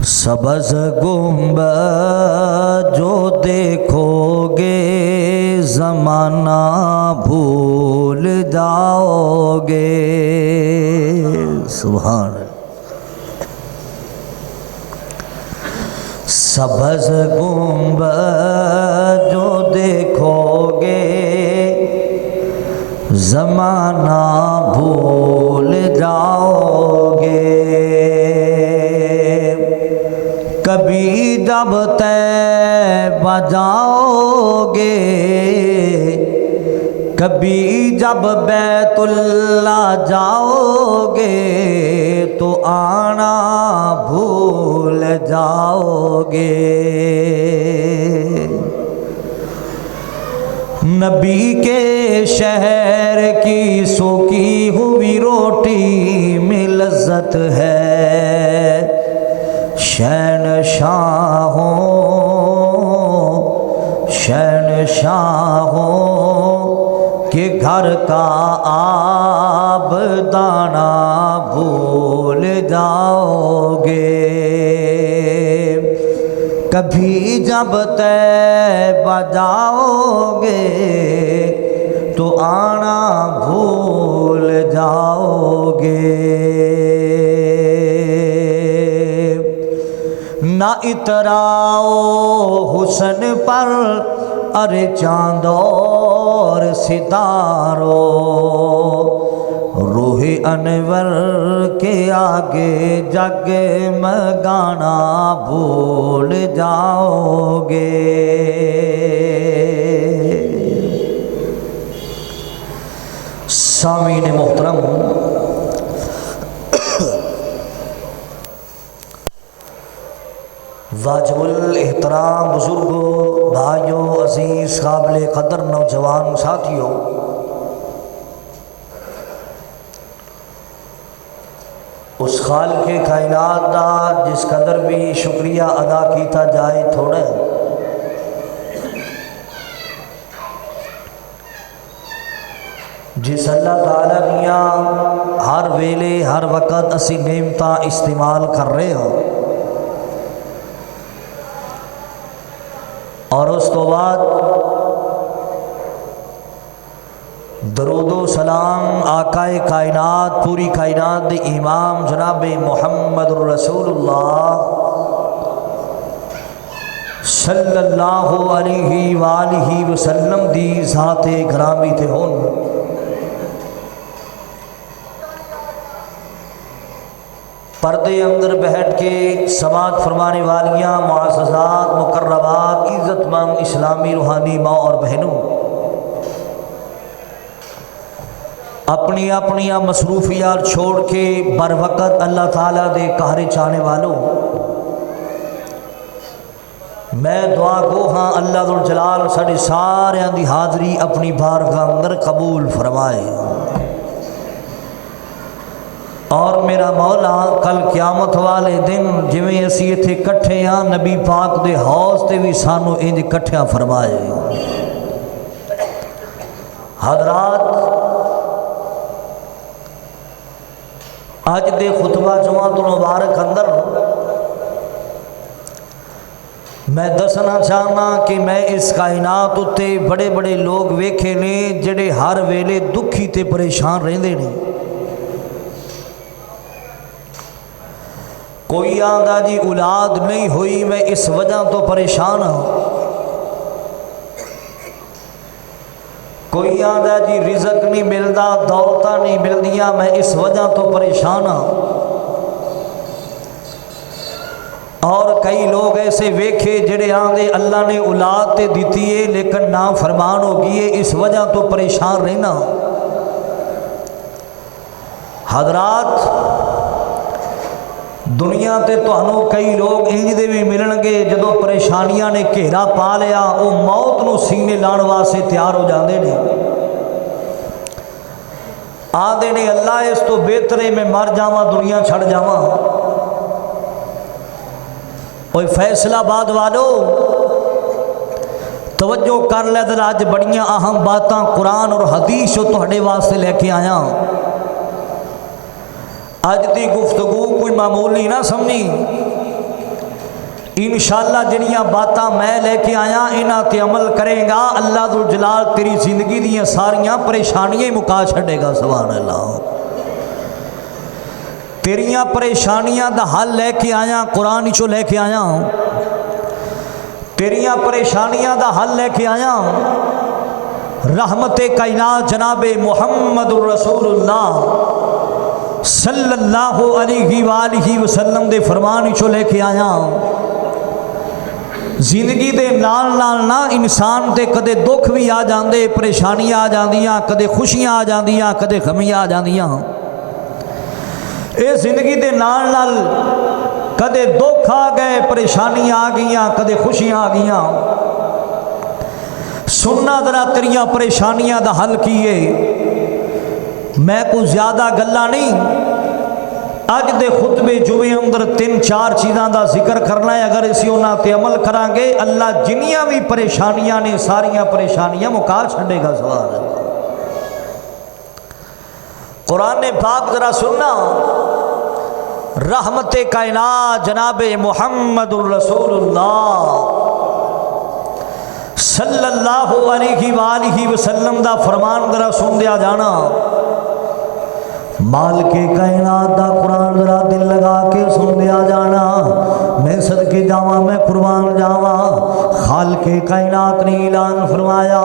سبز گنبد جو دیکھو گے زمانہ بھول جاؤ گے۔ سبحان اللہ۔ سبز گنبد جو دیکھو گے زمانہ بھول جاؤ گے۔ کبھی جب طیبہ جاؤ گے، کبھی جب بیت اللہ جاؤ گے تو آنا بھول جاؤ گے۔ نبی کے شہر کی سوکی ہوئی روٹی میں لذت ہے، شہنشاہوں کہ گھر کا آب دانا بھول جاؤ گے۔ کبھی جب طیبہ جاؤ گے تو آنا بھول جاؤ گے۔ نہ اتراؤ حسن پر ارے چاند اور ستاروں، روح انور کے آگے جگمگانا بھول جاؤ گے۔ سامعین محترم، واجب الاحترام بزرگوں، بھائیوں، عزیز قابل قدر نوجوان ساتھیوں، اس خالق کائنات دا جس قدر بھی شکریہ ادا کیتا جائے تھوڑا ہے۔ جس اللہ تعالیٰ دیا ہر ویلے ہر وقت اسی نعمتاں استعمال کر رہے ہو، اور اس تو بعد درود و سلام آقا کائنات پوری کائنات دے امام جناب محمد رسول اللہ صلی اللہ علیہ وآلہ وسلم دی ذات گرامی تے ہون۔ پردے اندر بیٹھ کے سماعت فرمانے والیاں معززات مقربات عزت مند اسلامی روحانی ماں اور بہنوں، اپنی اپنی مصروفیات چھوڑ کے بر وقت اللہ تعالیٰ دے قہر چاہنے والوں، میں دعا گو ہاں اللہ ذوالجلال ساڑے سارے دی حاضری اپنی بارگاہ اندر قبول فرمائے، اور میرا مولا کل قیامت والے دن جویں اسی ایتھے کٹھے ہاں نبی پاک دے حوض تے بھی سانو انج کٹھیاں فرمائے۔ حضرات، آج دے خطبہ جمعہ المبارک اندر میں دسنا چاہنا کہ میں اس کائنات اتے بڑے بڑے لوگ ویکھے نے جڑے ہر ویلے دکھی تے پریشان رہندے نے۔ کوئی آندا جی اولاد نہیں ہوئی میں اس وجہ تو پریشان ہوں، کوئی آندا جی رزق نہیں ملدا دولتاں نہیں ملدیاں میں اس وجہ تو پریشان ہوں، اور کئی لوگ ایسے ویکھے جڑے آندے اللہ نے اولاد تے دیتی ہے لیکن نافرمان ہو گئی ہے اس وجہ تو پریشان رہنا۔ حضرات، دنیا تے تہانوں کئی لوگ انج دے بھی ملن گے جدوں پریشانیاں نے گھیرا پا لیا وہ موت نو سینے لان واسطے تیار ہو جاندے نے، آندے نے اللہ اس تو بہتر ہے میں مر جاواں دنیا چھڑ جاواں۔ اوے فیصلہ آباد والو توجہ کر لے در آج بڑیاں اہم باتاں قرآن اور حدیث جو تہاڈے واسطے لے کے آیا۔ اج دی گفتگو کوئی معمولی نہ سمجھی، انشاءاللہ جنیاں باتاں میں لے کے آیا انہاں تے عمل کرے گا اللہ ذو جلال تیری زندگی دیاں ساریاں پریشانیاں ہی مکا چھڑے گا سبحان اللہ تیریاں پریشانیاں دا حل لے کے آیا قرآن چو لے کے آیا تیریاں پریشانیاں دا حل لے کے آیا رحمت کائنات جناب محمد الرسول اللہ صلی اللہ علیہ وآلہ وسلم دے فرمان چو لے کے آیا زندگی دے نال نال نہ انسان دے کدے دکھ بھی آ جاندے پریشانیاں آ جاندیاں کدے خوشیاں آ جاندیاں کدے غمیاں آ جاندیاں اے زندگی دے نال نال کدے دکھ آ گئے پریشانیاں آ گئیاں کدے خوشیاں آ گئیاں سننا ذرا تیریاں پریشانیاں دا حل کیے میں کو زیادہ گلا نہیں اج دے خطبے جمعے اندر 3-4 چیزاں دا ذکر کرنا ہے اگر اسی انہاں تے عمل کران گے اللہ جنیاں بھی پریشانیاں نے ساریاں پریشانیاں مکا چھڑے گا سبحان اللہ قرآن پاک ذرا سننا رحمت کائنات جناب محمد الرسول اللہ صلی اللہ علیہ وآلہ وسلم دا فرمان ذرا سن دیا جانا مال کے کائنات دا قرآن ذرا دل لگا کے سن دیا جانا میں صدقے جاواں میں قربان جاواں خالق کائنات نے اعلان فرمایا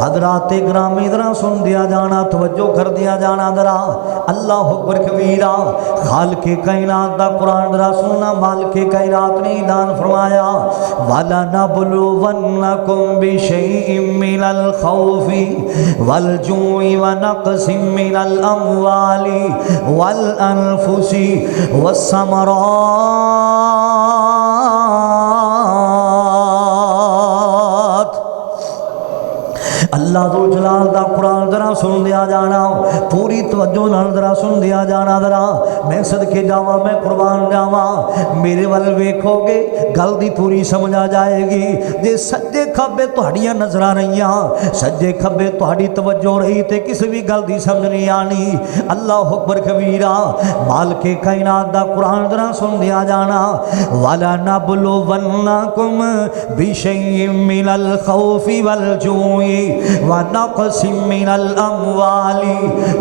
حضرات گرامی ذرا سن دیا جانا توجہ کر دیا جانا ذرا اللہ اکبر کبیرہ خالق کائنات دا قرآن ذرا سننا مالک کائنات نے اعلان فرمایا وَلَنَبْلُوَنَّكُمْ بِشَيْءٍ مِّنَ الْخَوْفِ وَالْجُوعِ وَنَقْصٍ مِّنَ الْأَمْوَالِ والأنفس والثمرات اللہ ذو جلال دا قرآن ذرا سن دیا جانا پوری توجہ نال ذرا سن دیا جانا ذرا میں صدقے جاواں میں قربان جاواں میرے ول ویکھو گے گل دی پوری سمجھ آ جائے گی جے سجے کھبے تہاڈیاں نظراں رہیاں سجے کھبے تہاڈی توجہ رہی تے کسی بھی گل دی سمجھ نہیں آنی اللہ اکبر کبیرہ مالک کائنات دا قرآن ذرا سن دیا جانا وَلَنَبْلُوَنَّكُمْ بِشَيْءٍ مِّنَ الْخَوْفِ وَالْجُوعِ ونقص من الأموال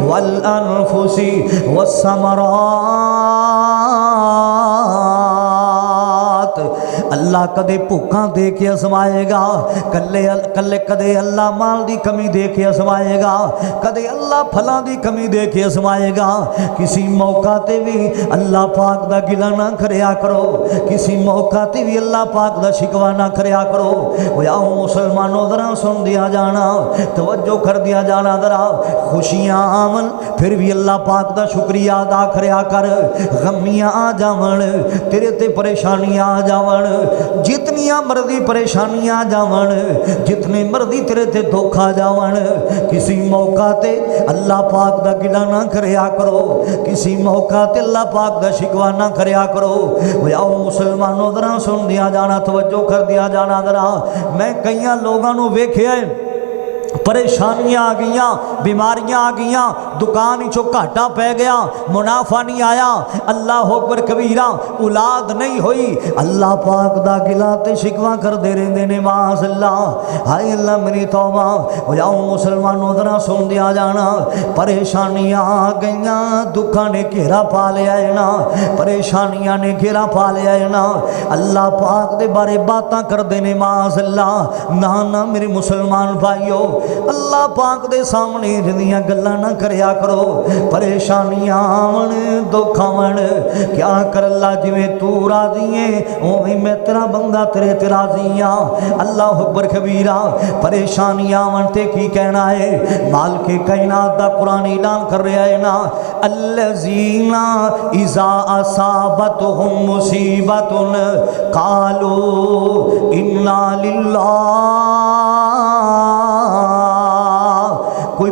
والأنفس والثمرات اللہ کدے بھوکاں دے کے ازمائے گا کدے اللہ مال دی کمی دے کے ازمائے گا کدے اللہ پھلاں دی کمی دے کے ازمائے گا کسی موقع تے بھی اللہ پاک دا گلہ نہ کریا کرو کسی موقع تے بھی اللہ پاک دا شکوہ نہ کریا کرو آؤ مسلمانوں ذرا سن دیا جانا توجہ کر دیا جانا ذرا خوشیاں آمن پھر بھی اللہ پاک دا شکریہ ادا کریا کر غمیاں آ جاون تیرے تے پریشانیاں آ جاون جتنیاں مرضی پریشانیاں آ جاون جتنے مرضی تیرے تے دکھ آ جاون کسی موقع تے اللہ پاک دا گلہ نہ کریا کرو کسی موقع تے اللہ پاک دا شکوہ نہ کریا کرو آؤ مسلمانوں ذرا سن دیا جانا توجہ کر دیا جانا ذرا میں کئیاں لوگاں نو ویکھیا ہے پریشانیاں آ گئیاں بیماریاں آ گئیاں دکان چو گھاٹا پہ گیا منافع نہیں آیا اللہ اکبر کبیرہ اولاد نہیں ہوئی اللہ پاک دا گلہ تے شکوہ کر دے رہے نے معاذ اللہ ہائے اللہ میری توبہ جاؤ مسلمانوں ذرا سن دیا جانا پریشانیاں آ گئیاں دکھاں نے گھیرا پا لیا ہے نا پریشانیاں نے گھیرا پا لیا ہے نا اللہ پاک دے بارے باتاں کر دے نے معاذ اللہ نہ میرے مسلمان بھائیو اللہ پاک دے سامنے جنیاں گلاں نہ کریا کرو پریشانیاں آون دکھ آون کیا کر اللہ جویں تو راضی ہے اوویں میں تیرا بندہ تیرے تے راضی ہاں اللہ اکبر کبیرہ پریشانیاں آون تے کی کہنا ہے مالک کائنات دا قرآن اعلان کر رہا ہے نا الذین اذا اصابتهم مصیبۃ قالوا انا للہ کوئی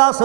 10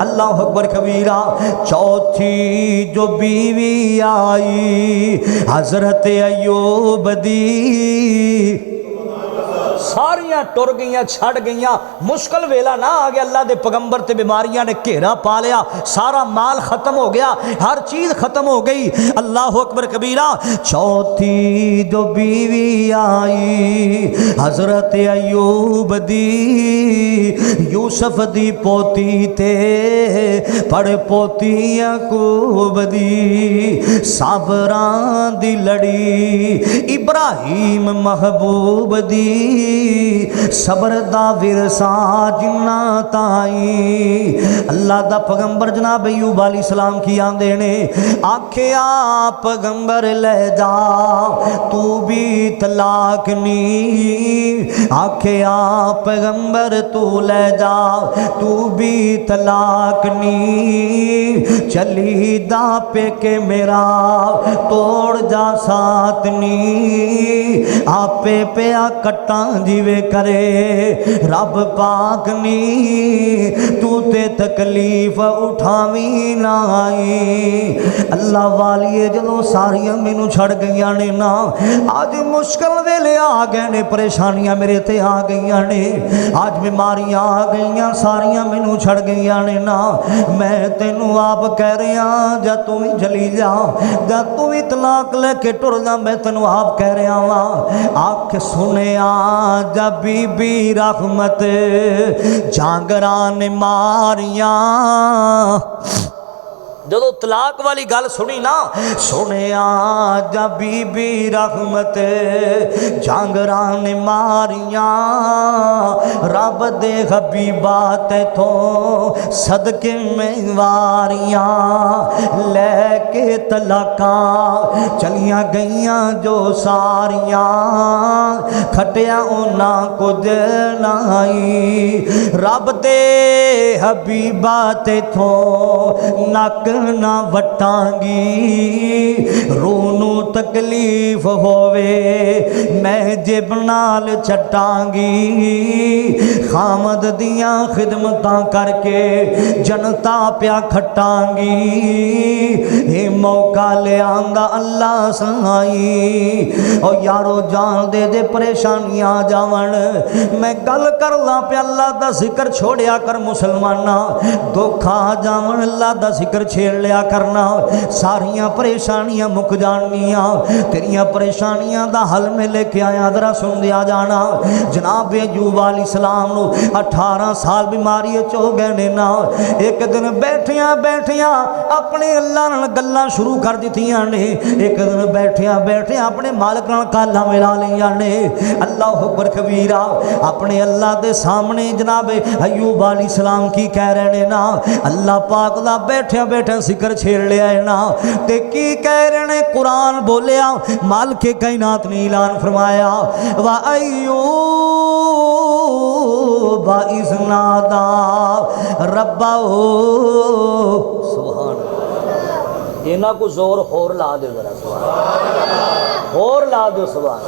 اللہ اکبر کبیرہ چوتھی جو بیوی آئی حضرت ایوب دی ساریاں ٹر گئیاں چھڑ گئیاں مشکل ویلا نہ آ گیا اللہ دے پیغمبر تے بیماریاں نے گھیرا پا لیا سارا مال ختم ہو گیا ہر چیز ختم ہو گئی اللہ اکبر کبیرہ چوتھی جو بیوی آئی حضرت ایوب دی یوسف دی پوتی تے پڑ پوتی یعقوب دی صابران دی لڑی ابراہیم محبوب دی صبر دا ورثہ جنہ تائی اللہ دا پیغمبر جناب ایوب علیہ السلام کی آندے نے آکھے آپ پیغمبر لے جا تو بھی طلاق نہیں آکھے آپ پیغمبر تو لے جا تو بھی طلاق نہیں چلی دا پہ کے میرا توڑ جا ساتھ نہیں آپ پیا کٹاں جیوے کرے رب پاک نہیں تو تے تکلیف اٹھاوی نہ آئی اللہ والیے جلو ساریاں مینوں چھڑ گئیاں نے نا آج مشکل ویلے آ گئے نے پریشانیاں میرے تے آ گئیاں نے آج بیماریاں آ گئیاں ساریاں مینوں چھڑ گئیاں نے نا میں تینوں آپ کہہ رہا جا تو ہی چلی جا تو ہی طلاق لے کے ٹر جا میں تینوں آپ کہہ رہا ہاں آنکھ سنے جا بی بی رحمت جانگران ماریاں جدو طلاق والی گل سنی نا سنے جا بی بی رحمت جانگران ماریاں رب دے حبیبات تو صدقے میں واریاں لے کے طلاقاں چلیاں گئیاں جو ساریاں کھٹیا اونا کچھ نائی رب دے حبیبات تو نک نہ وٹانگی رونو تکلیف ہووے میں جب نال چٹانگی خامد دیاں خدمتاں کر کے جنتا پیا کھٹانگی اے موقع لے آندہ اللہ سنائی اور یارو جان دے پریشانیاں جاون میں گل کر لا پہ اللہ دا ذکر چھوڑیا کر مسلمانہ دکھا جاون اللہ دا ذکر چھیڑ لیا کرنا ساریاں پریشانیاں مک جانیاں تیریاں پریشانیاں دا حل میں لے کے آیا ذرا سن دیا جانا جناب ایوب علیہ السلام نو 18 سال بیماری چو گئے نا ایک دن بیٹھیاں بیٹھیاں اپنے اللہ نال گلاں شروع کر دیتیاں نے ایک دن بیٹھیاں اپنے مالک نال کالاں ملا لیاں نے اللہ اکبر کبیرہ اپنے اللہ دے سامنے جناب ایوب علیہ السلام کی کہہ رہے ہیں نا اللہ پاک دا بیٹھے ذکر چھیڑ لیا ہے نا تے کی کہہ رہے ہیں قرآن بولیا مالک کائنات نے اعلان فرمایا وَأَيُّوبَ إِذْ نَادَىٰ رَبَّهُ سبحان اللہ اینا کو زور خور لا دے ذرا سبحان خور لا دے سبحان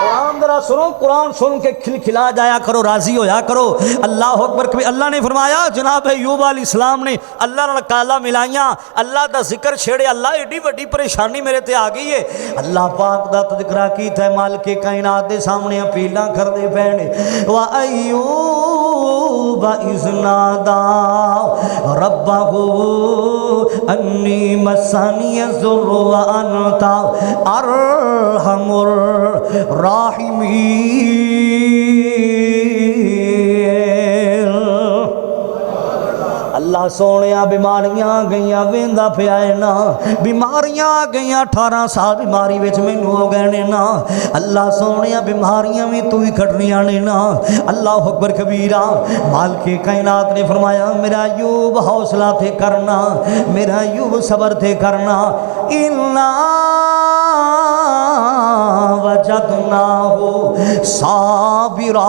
قرآن ذرا سنو قرآن سن کے کھلا جایا کرو راضی ہویا کرو اللہ اکبر کبھی اللہ نے فرمایا جناب ایوب علیہ السلام نے اللہ نے کالا ملائیاں اللہ دا ذکر چھیڑے اللہ ایڈی وڈی پریشانی میرے تے آ گئی ہے اللہ پاک دا تذکرہ کیتا ہے مالک کائنات دے سامنے اپیلاں کر دے پہنے وَأَيُّوبَ إِذْ نَادَىٰ رَبَّهُ أَنِّي مَسَّنِيَ الضُّرُّ وَأَنْتَ أَرْحَمُ الراحمین اللہ سونیا بیماریاں گئیاں ویندہ پہ آئے نا بیماریاں گئیاں 18 سال بیماری وچ مینوں ہو گئے نا اللہ سونیا بیماریاں بھی تو ہی کھڑنیاں نے نا اللہ اکبر کبیرہ مالک کائنات نے فرمایا میرا ایوب حوصلہ تھے کرنا میرا ایوب صبر تھے کرنا صابرا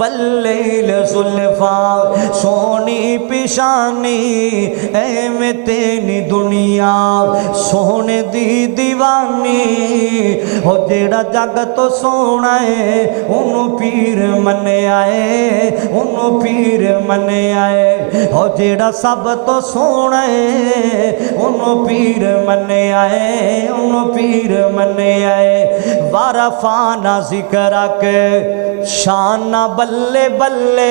واللیل زلفا سونی پیشانی ایویں تیری دنیا سونے دی دیوانی ہو جیڑا جگ تو سونا ہے انہوں پیر منے آئے انہوں پیر منے آئے ہو جیڑا سب تو سونا ہے انہوں پیر منے آئے انہوں پیر منے آئے وارفانا ذکر کے شانہ بلے بلے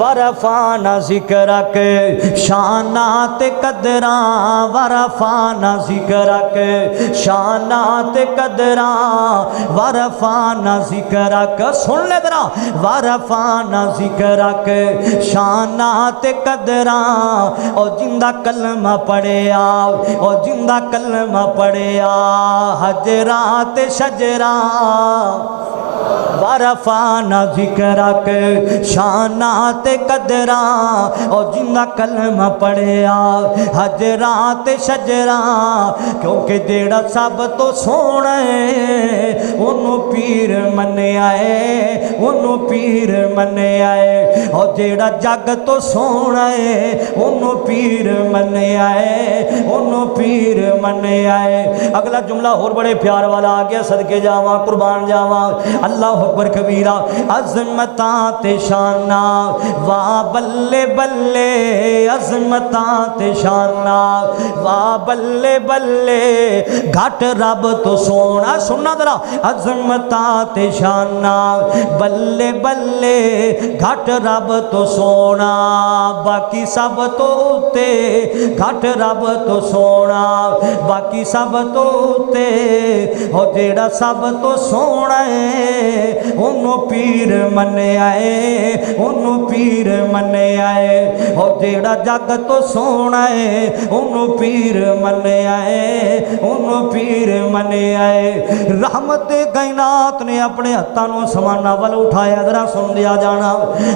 ورفانا ذکرک شانات قدراں ورفانا ذکرک شانات قدراں ورفانا ذکرک سن لے ذرا ورفانا ذکرک شانات قدراں اور جندہ کلمہ پڑھیا اور جندہ کلمہ پڑھیا حجرات شجراں ورفانا ذکرک شانات قدراں اور جنہ کلمہ پڑھیا حجرات شجراں کیونکہ جیڑا سب تو سونا ہے انہوں پیر منے آئے انہوں پیر منے آئے اور جیڑا جگ تو سونا ہے انہوں پیر منے آئے انہوں پیر منے آئے اگلا جملہ اور بڑے پیار والا آگیا صدقے جاواں قربان جاواں اللہ اکبر کبیرہ عظمتات شانہ وا بلے بلے عظمتات شانہ وا بلے بلے گھٹ رب تو سونا سننا ذرا عظمتات شانہ بلے بلے گھٹ رب تو سونا باقی سب تو تے گھٹ رب تو سونا باقی سب تو تے ہو جیڑا سب تو سونا ہے انہوں پیر منے آئے انہوں پیر منے آئے اور جیڑا جگ تو سونا ہے انہوں پیر منے آئے انہوں پیر منے آئے رحمت کائنات نے اپنے ہتھانوں سمانا ول اٹھایا ذرا سن دیا جانا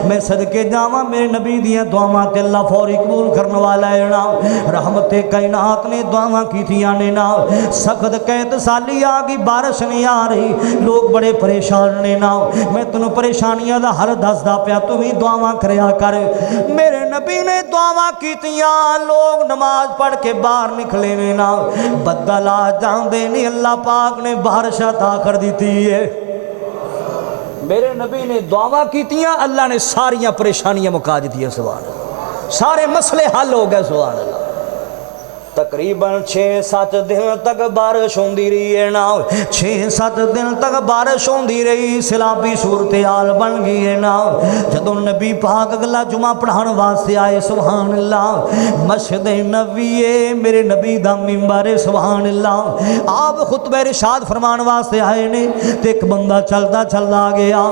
میں صدقے جاواں میرے نبی دیاں دعاواں تے اللہ فوری قبول کرنے والا ہے نا رحمت کائنات نے دعاواں کیتیاں نے نا سخت قحط سالی آ گئی بارش نہیں آ رہی لوگ بڑے پریشان نے نا میں تنوں پریشانیاں دا ہر دس دا پیا تو بھی دعاواں کریا کر میرے نبی نے دعاواں کیتیاں لوگ نماز پڑھ کے باہر نکلے نے نا بدل آ جاندے نہیں اللہ پاک نے بارش عطا کر دیتی ہے میرے نبی نے دعاواں کیتیاں اللہ نے ساریاں پریشانیاں مکا دیتی ہے سبحان اللہ سارے مسئلے حل ہو گئے سبحان اللہ تقریباً 6-7 دن تک بارش ہوندی رہی ہے نا 6-7 دن تک بارش ہوندی رہی سیلابی صورتحال بن گئی ہے نا جدوں نبی پاک اگلا جمعہ پڑھان واسطے آئے سبحان اللہ مسجد نبوی میرے نبی دا منبر سبحان اللہ آپ خطبہ ارشاد فرمان واسطے آئے نے تے ایک بندہ چلدا چلدا گیا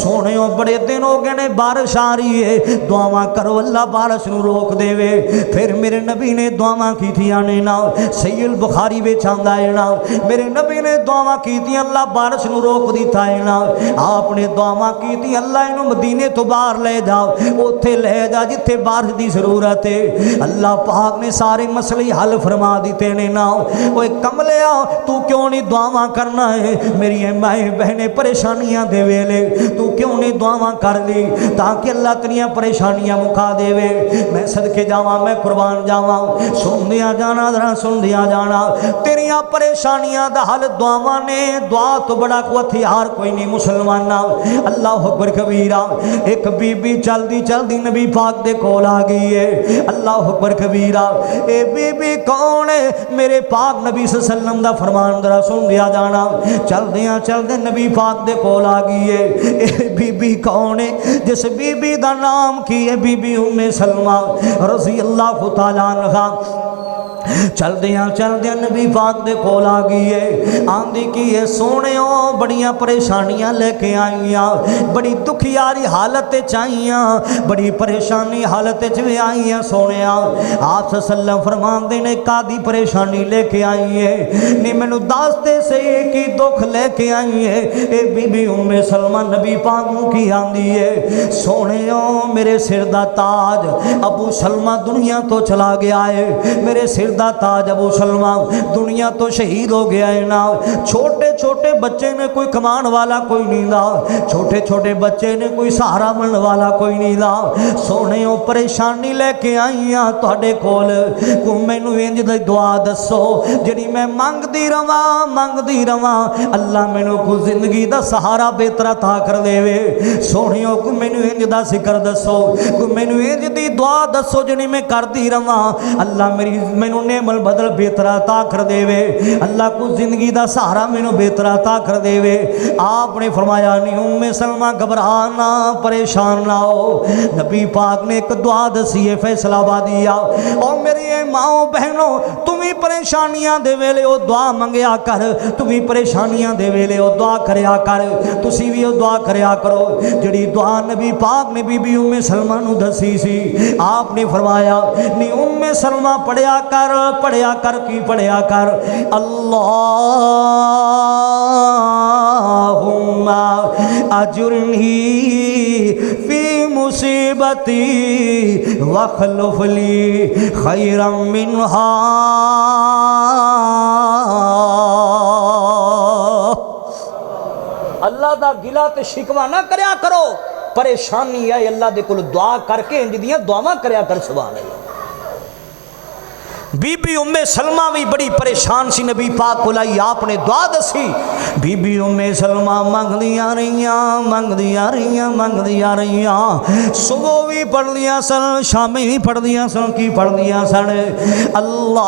سونےوں بڑے دن ہو گئے نے بارش آ رہی ہے دعاواں کرو اللہ بارش نو روک دے وے پھر میرے نبی نے دعاواں کی تھی نے نا صحیح البخاری میں چاندہ ہے نا میرے نبی نے دعاواں کی تھی اللہ بارش نو روک دیتا ہے نا آپ نے دعاواں کی تھی اللہ انہوں مدینے تو باہر لے جاؤ اوتھے لے جا جتھے بارش دی ضرورت ہے اللہ پاک نے سارے مسئلے حل فرما دیتے نے نا اوے کملیا تو کیوں نہیں دعاواں کرنا ہے میری مائیں بہنیں پریشانیاں دے ویلے تو کیوں نہیں دعاواں کر لی تاکہ اللہ تنیاں پریشانیاں مکا دے وے میں صدقے جاواں میں قربان جاواں سن دیا جانا ذرا سن دیا جانا تیریاں پریشانیاں دا حل دعاواں نے دعا تو بڑا قوت ہتھیار کوئی نہیں مسلماناں اللہ اکبر کبیرہ ایک بی بی چلدی چلدی نبی پاک دے کول آ گئی ہے اللہ اکبر کبیرہ اے بی بی کون ہے میرے پاک نبی صلی اللہ علیہ وسلم دا فرمان ذرا سن دیا جانا چلدیاں چلدے نبی پاک دے کول آ گئی ہے اے بی بی کون ہے جس بی بی دا نام کی ہے بی بی ام سلمہ رضی اللہ تعالیٰ عنہا چل دیا نبی پاک دے کول آ گئی ہے آندھی کی ہے سونےوں بڑیاں پریشانیاں لے کے آئیاں بڑی دکھیاری حالت چاہیاں بڑی پریشانی حالت چوے آئیاں سونےاں آپ صلی اللہ علیہ وسلم فرمان دینے قادی پریشانی لے کے آئی ہے نہیں میں نو داستے سے کی دکھ لے کے آئی ہے اے بی بی ام سلمہ نبی پاک مو کی آندھی ہے سونےوں میرے سر دا تاج ابو سلمہ دنیا تو چلا گیا ہے میرے سر دا تاج ابو سلمہ دنیا تو شہید ہو گیا ہے نا. چھوٹے چھوٹے بچے نے کوئی کمان والا کوئی نہیں دا, چھوٹے چھوٹے بچے نے کوئی سہارا بنن والا کوئی نہیں دا. سونے او پریشانی لے کے آئی ہاں تہاڈے کول, کو مینوں انج دی دعا دسو جڑی میں منگدی رواں اللہ مینوں کو زندگی دا سہارا بہتر عطا کر دے وے. سونیو کو مینوں انج دا ذکر دسو, کو مینوں انج دی دعا دسو جڑی میں کردی رواں اللہ میری مینوں نعمت بدل بہتر عطا کر دے وے. اللہ کو زندگی دا سہارا مینوں بہتر عطا کر دے وے. آپ نے فرمایا نہیں ام سلمہ گھبرانا پریشان نہ ہو. نبی پاک نے ایک دعا دسی ہے فیصلہ آبادی او میری ماں بہنوں تمہیں پریشانیاں دے ویلے او دعا منگیا کر, تمہیں پریشانیاں دے ویلے او دعا کریا کر, تسی بھی او دعا کریا کرو جڑی دعا نبی پاک نے بی بی ام سلمہ نو دسی سی. آپ نے فرمایا نی ام سلمہ پڑھیا کر کی پڑھیا کر اللہم اجرنی فی مصیبتی واخلف لی خیرا منہا. اللہ دا گلہ تے شکوہ نہ کریا کرو, پریشانی ہے اللہ دے کول دعا کر کے انج دیاں دعاواں کریا کر. سبحان اللہ. بی بی ام سلمہ بھی بڑی پریشان سی, نبی پاک کو لائی آپ نے دعا دسی. بی بی ام سلمہ منگدیاں رہیاں صبح بھی پڑھ لیا سن شامی بھی پڑھ لیا سن. کی پڑھ لیا سن اللہم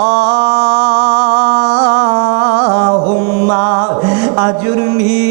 اجرنی.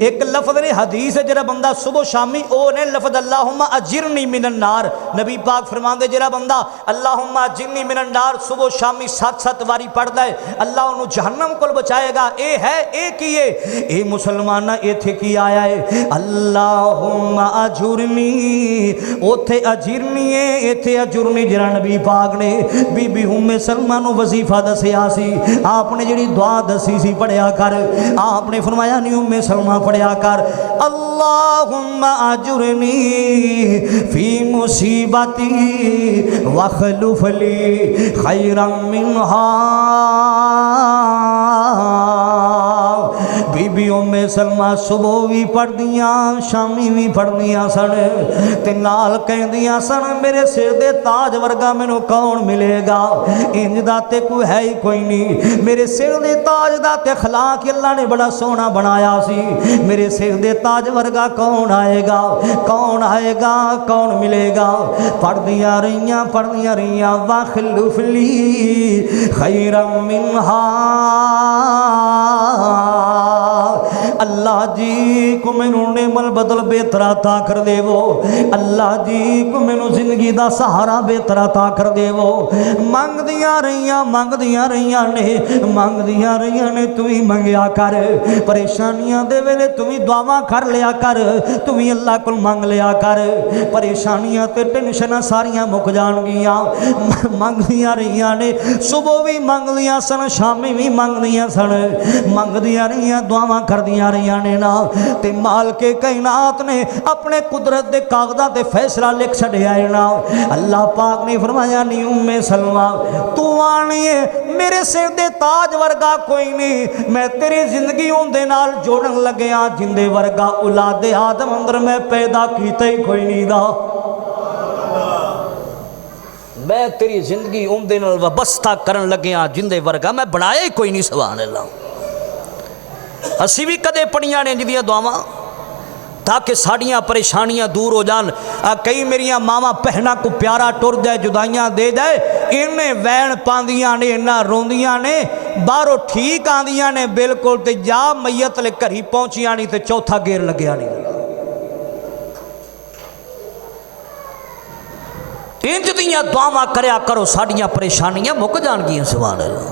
ایک لفظ نے حدیث ہے جڑا بندہ صبح شامی او نے لفظ اللہم اجرنی من النار. نبی پاک فرماندے جڑا بندہ اللہم اجرنی من النار صبح شامی 7 واری پڑھدا ہے اللہ انہوں جہنم کو بچائے گا. اے ہے اے کیے اے مسلمانہ ایتھے کی آیا ہے اللہم اجرنی, اوتھے اجرنی ہے ایتھے اجرنی. جڑا نبی پاک نے بی بی ام سلمہ نو وظیفہ دسیا سی, آپ نے جڑی دعا دسی سی پڑھیا کر. آپ نے فرمایا نہیں ام سلمہ پڑھیا کر اللہم اجرنی فی مصیبتی واخلف لی خیرا منہا. بی بی ام سلمہ صبح بھی پڑھ دیاں شامی بھی پڑھ دیاں سن تے نال کہندیاں سن میرے سر دے تاج ورگا مینوں کون ملے گا, انج دا تے کوئی ہے ہی کوئی نہیں. میرے سر دے تاج دا تے اخلاق اللہ نے بڑا سونا بنایا سی. میرے سر دے تاج ورگا کون آئے گا کون ملے گا. پڑھ دیاں رہیاں واخلف لی خیرا منہا. اللہ جی کو مینوں نعمت بدل بہتر عطا کر دے وہ, اللہ جی کو مینوں زندگی دا سہارا بہتر عطا کر دے وہ. منگدیاں رہیاں نے تو ہی منگیا کر. پریشانیاں دے ویلے تو ہی دعاواں کر لیا کر, تو ہی اللہ کو منگ لیا کر. پریشانیاں تے ٹینشناں ساریاں مک جان گیاں. منگدیاں رہیاں نے صبح بھی منگ لیاں سن شامی بھی منگ لیاں سن, منگدیاں رہیاں دعاواں کردیاں رہیاں نے نا. تے مالک کائنات نے اپنے قدرت دے کاغذات تے فیصلہ لکھ چھڈیا ہے نا. اللہ پاک نے فرمایا نہیں ام سلمہ تو آنی ہے میرے سر دے تاج ورگا کوئی نہیں, میں تیری زندگی اون دے نال جوڑن لگیا جندے ورگا اولاد آدم اندر میں پیدا کیتا ہی کوئی نہیں دا. میں تیری زندگی اون دے نال وابستہ کرن لگیا جندے ورگا میں بنایا ہی کوئی نہیں. سبحان اللہ. اسی بھی کدے پڑھیاں نے جدیاں دعاواں تاکہ ساڑیاں پریشانیاں دور ہو جان. کئی میریاں ماما پہنا کو پیارا ٹر جائے جدائیاں دے جائے انہیں وین پاندیاں نے انہاں روندیاں نے باہروں ٹھیک آندیاں نے بالکل تے جا میت لے گھری پہنچیاں نہیں تے چوتھا گیر لگیا نہیں. انج دیاں دعاواں کریا کرو ساڑیاں پریشانیاں مک جان گیاں. سبحان اللہ.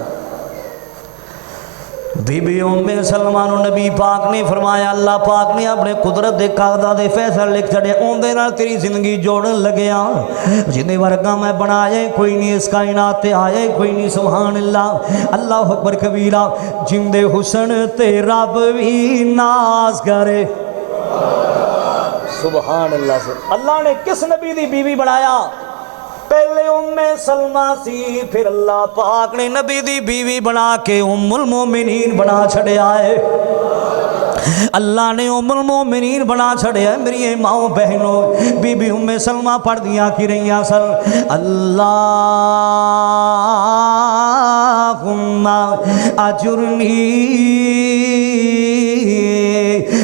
بی بی ام سلمہ نو نبی پاک نے فرمایا اللہ پاک نے اپنے قدرت دے کاغذات دے فیصلہ لکھ چھڑے اون دے نال تیری زندگی جوڑن لگیا جنے ورگا میں بنایا کوئی نہیں اس کائنات تے آیا کوئی نہیں. سبحان اللہ. اللہ اکبر کبیرہ. جن دے حسن تے رب بھی ناز کرے. سبحان اللہ. اللہ نے کس نبی دی بیوی بنایا پہلے سلمہ سی، پھر اللہ پاک نے نبی دی بیوی بنا کے المومنین بنا چھڑیا ہے۔ اللہ نے المومنین بنا چھڑیا ہے۔ میری ماؤں بہنوں، بی بی سلمہ پڑھ دیا کی رہیاں سر اللہم اجرنی،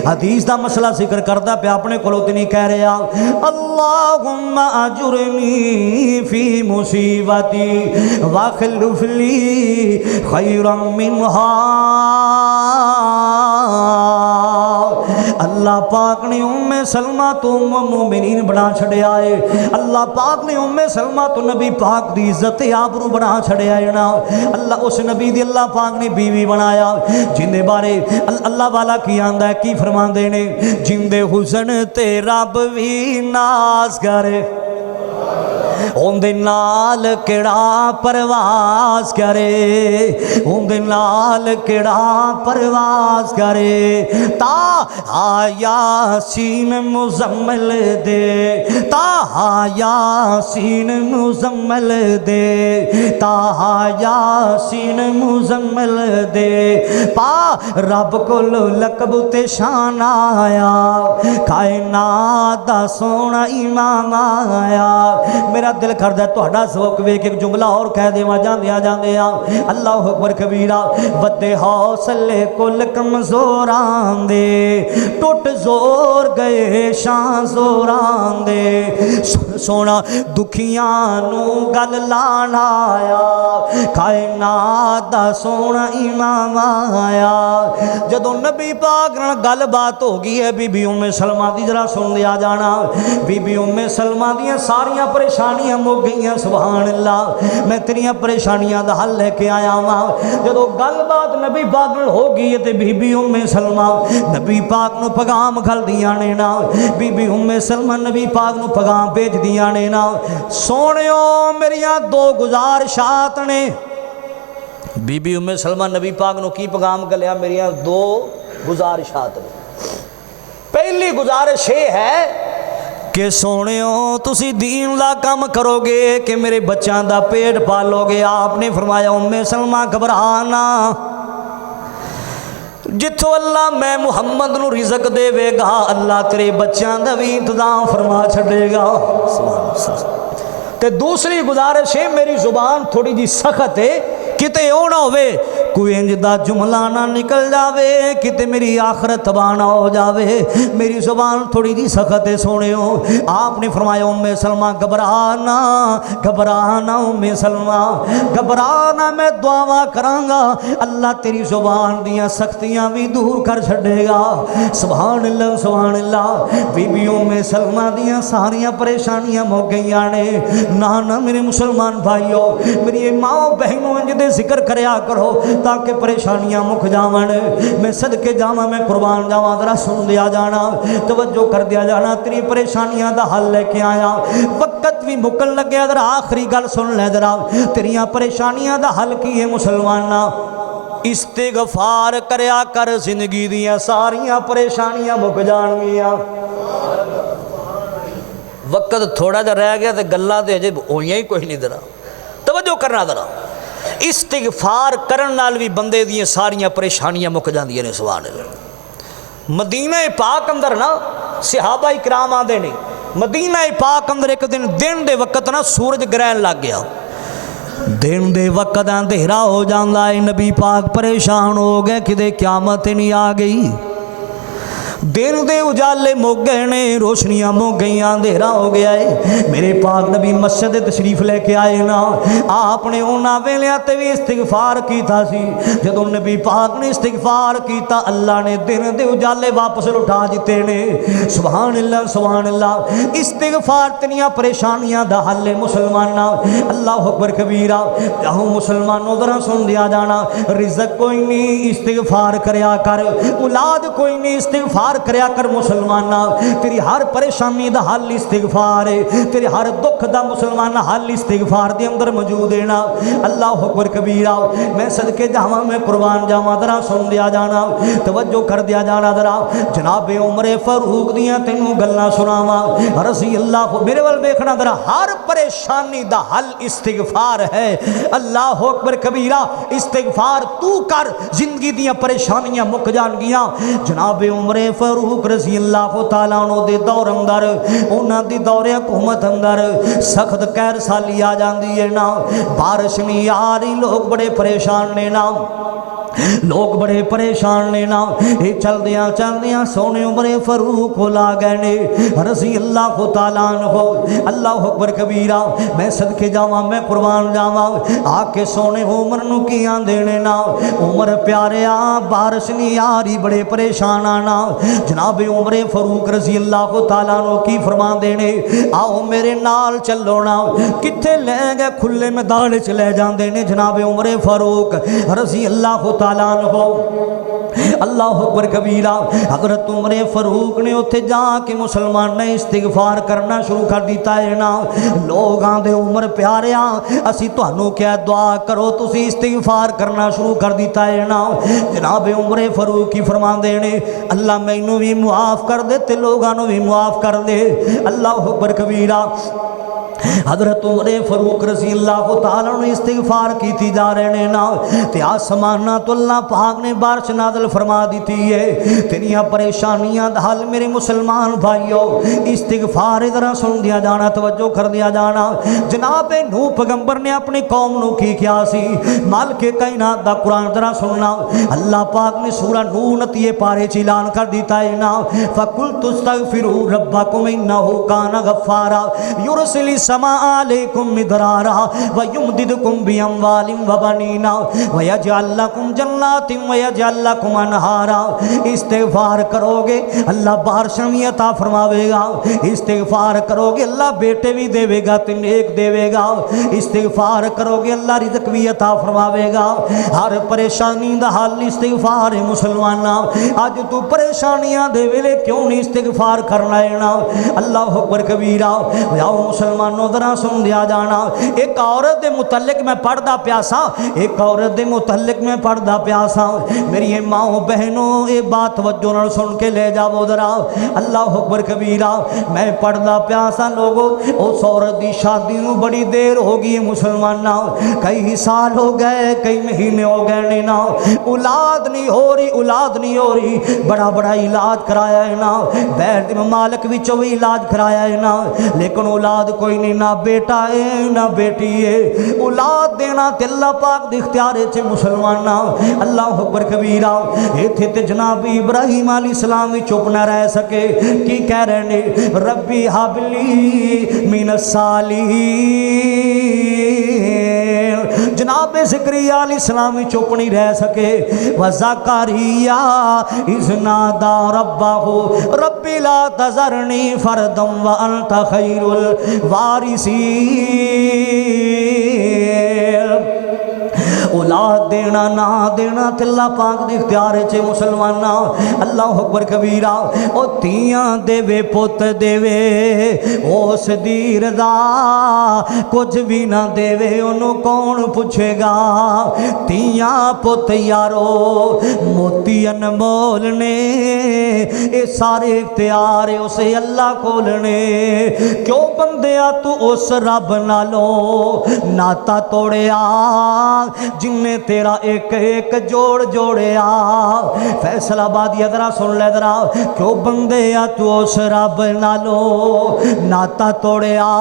حدیث دا مسئلہ ذکر کردہ پہ اپنے کلوتی نہیں کہہ رہا اللہم اجرنی فی مصیبتی واخلف لی خیرا منہا۔ اللہ پاک نے سلمہ تو مومنین بنا چھڑیا ہے۔ اللہ پاک نے سلمہ تو نبی پاک دی عزت آبرو بنا چھڑیا ہے نا۔ اللہ اس نبی دی اللہ پاک نے بیوی بنایا جن دے بارے اللہ والا کی آندہ ہے، کی فرمان دینے جن دے حسن تے رب بھی ناز کرے، اون دے نال کیڑا پرواز کرے، اون دے نال کیڑا پرواز کرے، تا یاسین مزمل دے، تا یاسین مزمل دے، تا یاسین مزمل دے، پا رب کل لقب تے شان آیا، کائنات دا سونا امام آیا۔ میرا دل کردہ ہے توڑا سوک وے کہ ایک جملہ اور کہہ دے وہاں جان دیا اللہ اکبر کبیرہ ودے حوصلے کل کمزوران دے، ٹوٹ زور گئے شان زوران دے، سونا دکھیانو گل لانا آیا، کائنات دا سونا امام آیا۔ جدو نبی پاک نہ گل بات ہو گئی ہے بی بی سلمہ دی ذرا سن لیا جانا، بی بی سلمہ دیاں ساریاں پریشانیاں مک گئیاں، سبحان اللہ میں تیریاں پریشانیاں دا حل لے کے آیا ہوں۔ جدو گل بات نبی پاک ہو گئی ہے تے بی بی سلمہ نبی پاک نو پیغام گھل دیا نے نا، بی بی سلمہ نبی پاک نو پیغام بھیج دیا نے نا، سونیو میریاں دو گزارشات نے۔ بی بی سلمہ نبی پاک نو کی پیغام گلیا؟ میریاں دو گزارشات نے۔ پہلی گزارش یہ ہے کہ سونیو تسی دین دا کام کرو گے کہ میرے بچیاں دا پیٹ پالو گے۔ آپ نے فرمایا سلمہ گھبرانا، جتھو اللہ میں محمد نو رزق دے وے گا اللہ تیرے بچیاں دا بھی انتظام فرما چھڑے گا۔ تے دوسری گزارش ہے میری زبان تھوڑی جی سخت ہے، کتے اونا ہوئے کوئی انج دا جملہ نہ نکل جاوے، کتے میری آخرت تباہ نہ ہو جاوے، میری زبان تھوڑی جی سخت ہے سونے ہو۔ آپ نے فرمایا سلمہ گھبرانا گھبرانا سلمہ گھبرانا، میں دعا کرانگا اللہ تیری زبان دیاں سختیاں بھی دور کر چھڑے گا۔ سبحان اللہ سبحان اللہ۔ بی بی سلمہ دیاں ساریاں پریشانیاں مو گئیاں نے۔ نانا میرے مسلمان بھائیو، میری ماں بہنوں انج دے ذکر کریا کرو تاکہ پریشانیاں مک جاون۔ میں صدقے جاواں، میں قربان جاواں، ذرا سن دیا جانا، توجہ کر دیا جانا، تیری پریشانیاں دا حل لے کے آیا۔ وقت بھی مکن لگے، ذرا آخری گل سن لے ذرا، تیریاں پریشانیاں دا حل کی ہے مسلمانہ؟ استغفار کریا کر، زندگی دیاں ساریاں پریشانیاں مک جان گیاں۔ وقت تھوڑا جا رہ گیا تے گلاں تے اجے ہوئیاں ہی کوئی نہیں، ذرا توجہ کرنا ذرا۔ استغفار کرن نال بھی بندے دیاں ساریاں پریشانیاں مک جاندیاں نے۔ سبحان اللہ۔ مدینہ پاک اندر نا صحابہ کرام آندے نے، مدینہ پاک اندر ایک دن دے وقت نا سورج گرہن لگ گیا، دن دے وقت اندھیرا ہو جاندا ہے، نبی پاک پریشان ہو گئے کہ قیامت نہیں آ گئی۔ دن دے اجالے مک گئے نے، روشنیاں مک گئی، اندھیرا ہو گیا ہے۔ میرے پاک نبی مسجد تشریف لے کے آئے نا، آپ نے انہاں ویلیاں تے بھی استغفار کیتا سی۔ جدوں نبی پاک نے استغفار کیتا اللہ نے دن دے اجالے واپس لٹا دیتے نے۔ سبحان اللہ سبحان اللہ۔ استغفار تنیاں پریشانیاں دا حل مسلمانہ۔ اللہ اکبر کبیرہ۔ جہوں مسلمانوں ذرا سن دیا جانا، رزق کوئی نہیں استغفار کریا کر، اولاد کوئی نہیں استغفار استغفار کریا کر مسلمانہ، تیری ہر پریشانی دا حل استغفار ہے، تیرے ہر دکھ دا مسلمان حل استغفار دے اندر موجود ہے نا۔ اللہ اکبر کبیرہ۔ میں صدقے جاواں، میں قربان جاواں، ذرا سن دیا جانا، توجہ کر دیا جانا ذرا۔ جناب عمر فاروق دیاں تینوں گلاں سناواں رضی اللہ، میرے ول ویکھنا ذرا، ہر پریشانی دا حل استغفار ہے۔ اللہ اکبر کبیرہ۔ استغفار تو کر، زندگی دیاں پریشانیاں مک جان گیاں۔ جناب عمر فاروق رضی اللہ تعالیٰ عنہ دے دور اندر، انہاں دی دور حکومت اندر سخت قہر سالی آ جاندی ہے نا، بارش نہیں آ رہی، لوگ بڑے پریشان نے نا، لوگ بڑے پریشان نے نا۔ یہ چل دیاں سونے عمر فاروق کو لا گئے نے رضی اللہ تعالیٰ عنہ۔ اللہ اکبر کبیرہ۔ میں صدقے جاواں، میں قربان جاواں، آ کے سونے عمر نو کیاں دینے نا، عمر پیاریا بارش نہیں آ رہی، بڑے پریشان آنا۔ جناب عمر فاروق رضی اللہ تعالیٰ عنہ کی فرما دینے، آؤ میرے نال چلو نا۔ کتھے لے گئے؟ کھلے میدان چ لے جاندے نے جناب عمر فاروق رضی اللہ تعالیٰ عنہ۔ اللہ اکبر کبیرہ۔ حضرت عمر فاروق نے اتھے جا کے مسلمان نے استغفار کرنا شروع کر دیتا ہے نا۔ لوگ آندے عمر پیاریا اسی تانوں کیا دعا کرو، تسی استغفار کرنا شروع کر دیتا ہے نا۔ جناب عمر فاروق کی فرمان دینے، اللہ مینوں بھی معاف کر دے تے لوگاں نوں بھی معاف کر دے۔ اللہ اکبر کبیرہ۔ حضرت عمر فاروق رضی اللہ تعالیٰ نے استغفار کیتی جا رہے ہیں نا، تے آسمانہ تو اللہ پاک نے بارش نازل فرما دیتی ہے۔ تیریاں پریشانیاں دا حل میرے مسلمان بھائیو، استغفار ذرا سن دیا جانا، توجہ کر دیا جانا۔ جناب نوح پیغمبر نے اپنی قوم نو کی کیا سی؟ مالک کائنات دا قرآن ذرا سننا۔ اللہ پاک نے سورہ نوح نتیے پارے چ اعلان کر دیتا ہے نا، فَقُلْتُ اسْتَغْفِرُوا رَبَّكُمْ إِنَّهُ كَانَ غَفَّارًا يُرْسِلِ السَّمَاءَ عَلَيْكُمْ مِدْرَارًا وَيُمْدِدْكُمْ بِأَمْوَالٍ وَبَنِينَ وَيَجْعَلْ لَكُمْ جَنَّاتٍ وَيَجْعَلْ لَكُمْ أَنْهَارًا۔ استغفار کرو گے اللہ بارشاں بھی عطا فرماوے گا، استغفار کرو گے اللہ بیٹے بھی دے گا تے نیک دے گا، استغفار کرو گے اللہ رزق بھی عطا فرماوے گا۔ ہر پریشانی دا حل استغفار ہے مسلماناں۔ اج تو پریشانیاں دے ویلے کیوں نہیں استغفار کرنا ہے نا؟ اللہ اکبر کبیرہ۔ آؤ مسلمانوں ذرا سن دیا جانا، ایک عورت دے متعلق میں پڑھدا پیا سا، ایک عورت دے متعلق میں پڑھدا پیا سا۔ میری ماں بہنوں اے بات توجہ نال سن کے لے جاؤ ذرا۔ اللہ اکبر کبیرہ۔ میں پڑھدا پیا سا لوگو، اس عورت دی شادی نو بڑی دیر ہو گئی مسلماناں، کئی سال ہو گئے، کئی مہینے ہو گئے نے نا، اولاد نہیں ہو رہی، اولاد نہیں ہو رہی۔ بڑا بڑا علاج کرایا ہے نا، بیر دے ممالک وچوں بھی علاج کرایا ہے نا، لیکن اولاد کوئی نہیں، نہ بیٹا ہے نہ بیٹی ہے۔ اولاد دینا تے اللہ پاک دے اختیار وچ مسلماناں۔ اللہ اکبر کبیرہ۔ ایتھے تے جناب ابراہیم علیہ السلام بھی چپ نہ رہ سکے، کی کہہ رہے نے، ربی حبلی من الصالحین۔ جناب زکریا علیہ السلام بھی چپ نہیں رہ سکے، وزکریا اذ نادى ربہ ربی لا تذرنی فردا وانت خیر الوارثین۔ اولاد دینا نہ دینا تے اللہ پاک دے اختیار چے مسلماناں۔ اللہ اکبر کبیرہ۔ او تیاں دے وے پت دے وے اس دی رضا، کچھ بھی نہ دے وے انہوں کون پوچھے گا؟ تیاں پت یارو موتی انمول نے، اے سارے اختیار اسے اللہ کولنے۔ کیوں بندیا تو اس رب نالو ناتا توڑیا جن نے تیرا ایک ایک جوڑ جوڑیا؟ فیصل آبادی ذرا سن لے ذرا، کیوں بندیا تو اس رب نالو ناتا توڑیا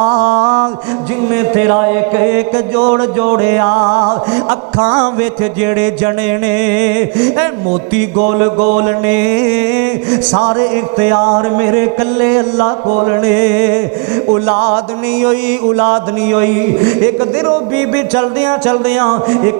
جن نے تیرا ایک ایک جوڑ جوڑیا؟ اکھاں وچ جڑے جنے نے اے موتی گول گول نے، سارے اختیار میرے کلے اللہ کول نے۔ اولاد نہیں ہوئی، اولاد نہیں ہوئی۔ ایک دن بی بی چل دیاں ایک